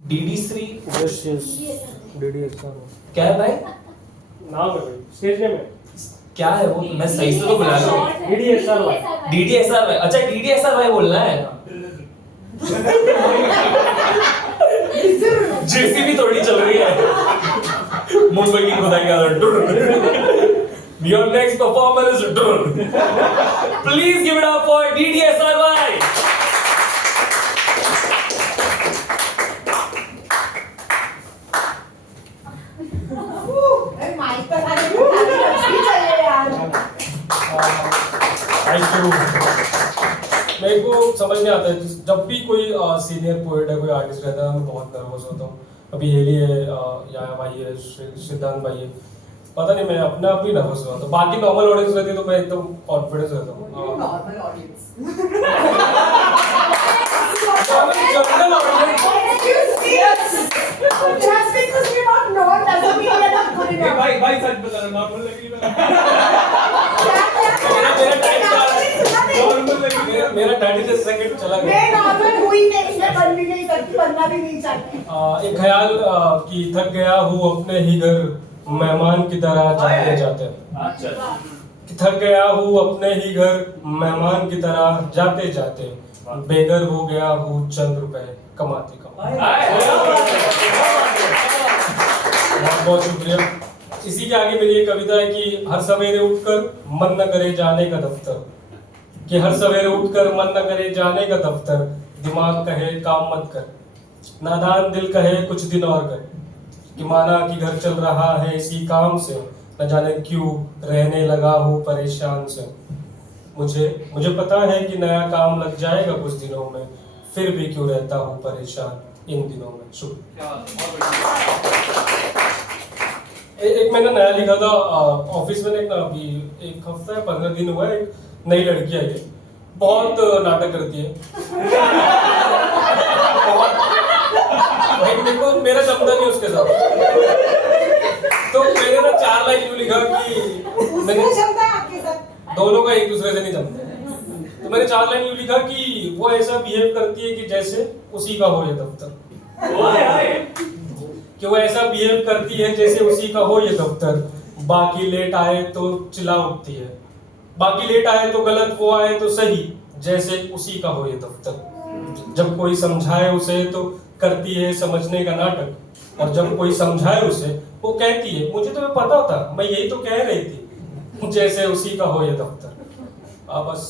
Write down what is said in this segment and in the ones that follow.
डीडी3 yes yes DDSR क्या है भाई? नाम है भाई, स्टेज नेम है क्या है वो? मैं सही से तो बुला रहा हूँ। DDSR भाई। डीडीएसआर भाई, अच्छा डीडीएसआर भाई बोलना है। जेसीबी थोड़ी चल रही है मुंबई की खुदाई का। Your next performer is please give it up for DDSR भाई। मेरे को समझ नहीं आता है जब भी कोई सीनियर पोएट है, कोई आर्टिस्ट रहता है, मैं बहुत नर्वस होता हूँ। अभी हेली है, याया भाई है, सिद्धांत भाई है, पता नहीं मैं अपने आप ही नर्वस होता हूँ। बाकी नॉर्मल ऑडियंस रहती है तो मैं एकदम कॉन्फिडेंस रहता हूँ। Normal audience general audience just because we're not known doesn't mean we're not good enough. भाई सच बता रहा नॉर्मल लगी मेरा 30 सेकंड चला मैं गया। नॉर्मल हुई नहीं, इसलिए बन भी नहीं सकती, बनना भी नहीं चाहती। एक ख्याल कि थक गया हूँ अपने ही घर, मेहमान की तरह जाते जाते। अच्छा कि थक गया हूँ अपने ही घर, मेहमान की तरह जाते जाते, बेघर हो गया हूँ चंद रुपए कमाते कमाते। बहुत बहुत शुक्रिया। इसी के आगे मेरी एक कविता है कि हर सवेरे उठकर मन न करे जाने का दफ्तर, कि हर सवेरे उठकर मन न करे जाने का दफ्तर, दिमाग कहे काम मत कर, नादान दिल कहे कुछ दिन और कर, कि माना कि घर चल रहा है इसी काम से, न जाने क्यों रहने लगा हूँ परेशान से। मुझे पता है कि नया काम लग जाएगा कुछ दिनों में, फिर भी क्यों रहता हूँ परेशान इन दिनों में। शुक्रिया। एक मैंने नया लिखा था ऑफिस में, एक ना अभी एक हफ्ता या 15 दिन हुआ है, एक नई लड़की आई है, बहुत नाटक करती है। भाई मेरा जमता नहीं उसके साथ, तो मैंने ना 4 लाइन यूं लिखा कि मैंने जमता है आपके साथ? दोनों का एक दूसरे से नहीं जमता। तो मैंने 4 लाइन यूं लिखा कि वो ऐसा बिहेव करती है कि जैसे उसी का हो ये दफ्तर, कि वो ऐसा बिहेव करती है जैसे उसी का हो ये दफ्तर, बाकी लेट आए तो चिल्ला उठती है, बाकी लेट आए तो गलत, वो आए तो सही, जैसे उसी का हो ये दफ्तर। जब कोई समझाए उसे तो करती है समझने का नाटक, और जब कोई समझाए उसे वो कहती है मुझे तो पता था, मैं यही तो कह रही थी, जैसे उसी का हो ये दफ्तर। बस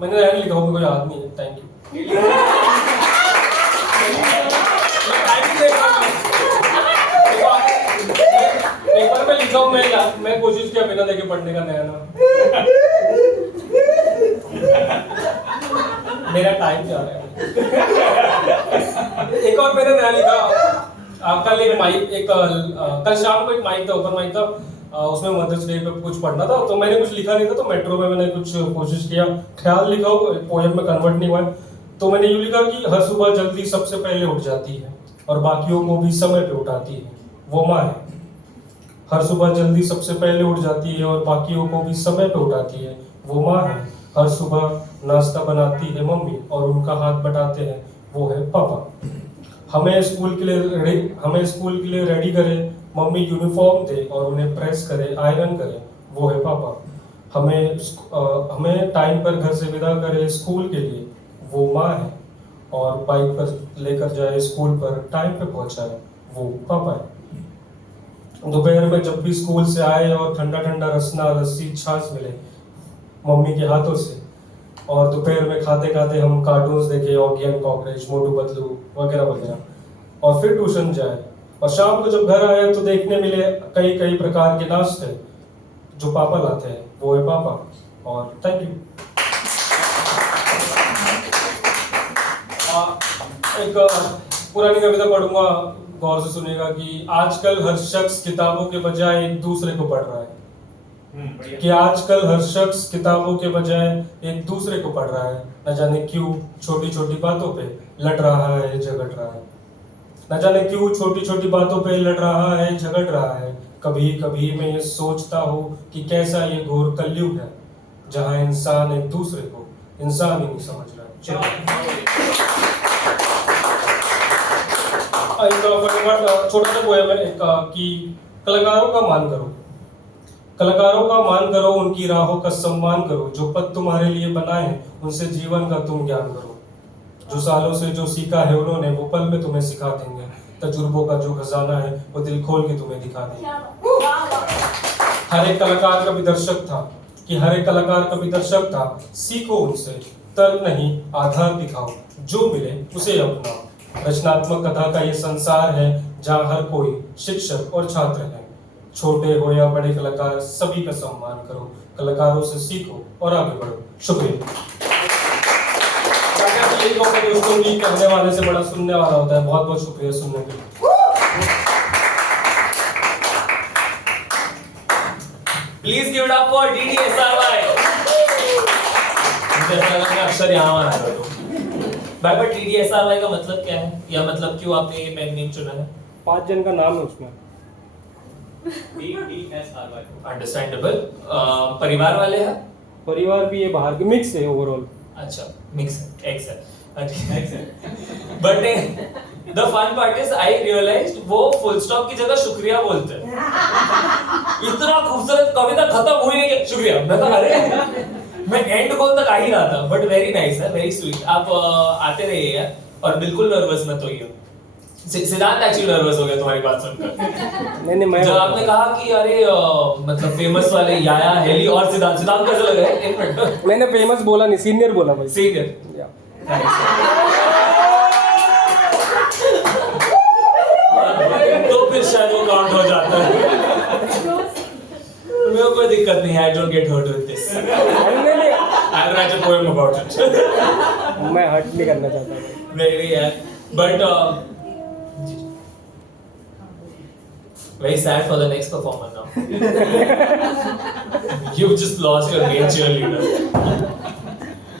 मैंने नहीं लिखा हूँ, कोई याद नहीं है। Thank you. एक बार मैं लिखा हूँ, मैं कोशिश किया बिना देखे पढ़ने का नया नाम। मेरा टाइम जा रहा है। एक और मैंने नया लिखा, कल एक माइक, कल शाम को एक माइक था, ओपन माइक था, उसमें मदर्स डे पे कुछ पढ़ना था, तो मैंने कुछ लिखा नहीं था, तो मेट्रो में मैंने कुछ कोशिश किया, ख्याल लिखा हो, पोएम में कन्वर्ट नहीं हुआ। तो मैंने यूं लिखा कि हर सुबह जल्दी सबसे पहले उठ जाती है और बाकियों को भी समय पे उठाती है, वो माँ है। हर सुबह जल्दी सबसे पहले उठ जाती है और बाकियों को भी समय पे उठाती है, वो माँ है। हर सुबह नाश्ता बनाती है मम्मी और उनका हाथ बटाते हैं, वो है पापा। हमें स्कूल के लिए रेडी करे, मम्मी यूनिफॉर्म दे और उन्हें प्रेस करे, आयरन करे, वो है पापा। हमें टाइम पर घर से विदा करे स्कूल के लिए, वो माँ है। और बाइक पर लेकर जाए स्कूल पर, टाइम पे पहुंचाए, वो पापा है। दोपहर में जब भी स्कूल से आए और ठंडा ठंडा रसना लस्सी छाछ मिले मम्मी के हाथों से, और दोपहर में खाते खाते हम कार्टून्स देखे, Oggy and cockroach, Motu Patlu वगैरह वगैरह, और फिर ट्यूशन जाए। और शाम को जब घर आए तो देखने मिले कई कई प्रकार के नाश्ते जो पापा लाते हैं, वो है पापा। और थैंक यू। एक पुरानी कविता पढ़ूंगा, गौर से सुनिएगा, कि आजकल हर शख्स किताबों के बजाय एक दूसरे को पढ़ रहा है, कि आजकल हर शख्स किताबों के बजाय एक दूसरे को पढ़ रहा है, न जाने क्यों छोटी छोटी बातों पे लड़ रहा है, झगड़ रहा है, न जाने क्यों छोटी छोटी बातों पे लड़ रहा है, झगड़ रहा है। कभी कभी मैं ये सोचता हूँ कि कैसा ये घोर कलयुग है, जहाँ इंसान एक दूसरे को इंसान ही नहीं समझ रहा है। फटाफट छोटा सा पोएम है एक कि कलाकारों का मान करो, कलाकारों का मान करो, उनकी राहों का सम्मान करो, जो पद तुम्हारे लिए बनाए हैं उनसे जीवन का तुम ज्ञान करो, जो सालों से जो सीखा है उन्होंने वो पल में तुम्हें सिखा देंगे, तजुर्बों का जो खजाना है वो दिल खोल के तुम्हें दिखा देंगे। हर एक कलाकार कभी दर्शक था कि हर एक कलाकार कभी दर्शक था, सीखो उनसे, तर्क नहीं आधार दिखाओ, जो मिले उसे अपनाओ। रचनात्मक कथा का ये संसार है जहाँ हर कोई शिक्षक और छात्र है, छोटे हो या बड़े कलाकार सभी का सम्मान करो, कलाकारों से सीखो और आगे बढ़ो। शुक्रिया। दोस्तों की कहने वाले से बड़ा सुनने वाला होता है। बहुत बहुत शुक्रिया सुनने के लिए। Please give it up for DDSRY. मुझे ऐसा लगा कि अक्षर यहाँ आ रहा है। भाई पर DDSRY का मतलब क्या है, या मतलब क्यों आपने ये पेन नेम चुना है? 5 जन का नाम है उसमें। DDSRY Understandable. परिवार वाले हैं? परिवार भी ये बाहर के मिक्स है ओवरऑल। अच्छा, मिक्स है, एक्स है। But the fun part is I realized वो full stop की जगह शुक्रिया बोलते हैं। इतना खूबसूरत कविता खत्म हुई नहीं कि शुक्रिया। मैं कहा अरे मैं एंड कॉल तक आ ही रहा था। बट वेरी नाइस है, वेरी स्वीट। आप आते रहिए यार और बिल्कुल नर्वस मत होइए। सिद्धांत एक्चुअली नर्वस हो गया तुम्हारी बात सुनकर। नहीं मैं जब आपने कहा कि अरे मतलब फेमस वाले याया हेली और सिद्धांत कैसे लगा? एक मिनट, मैंने फेमस बोला नहीं, सीनियर बोला भाई। सीनियर। तो फिर शायद वो काउंट हो जाता है। मेरे कोई दिक्कत नहीं है, I don't get hurt with this. I'll write a poem about it. मैं हर्ट नहीं करना चाहता। Very yeah, but very sad for the next performer now. You've just lost your main cheerleader.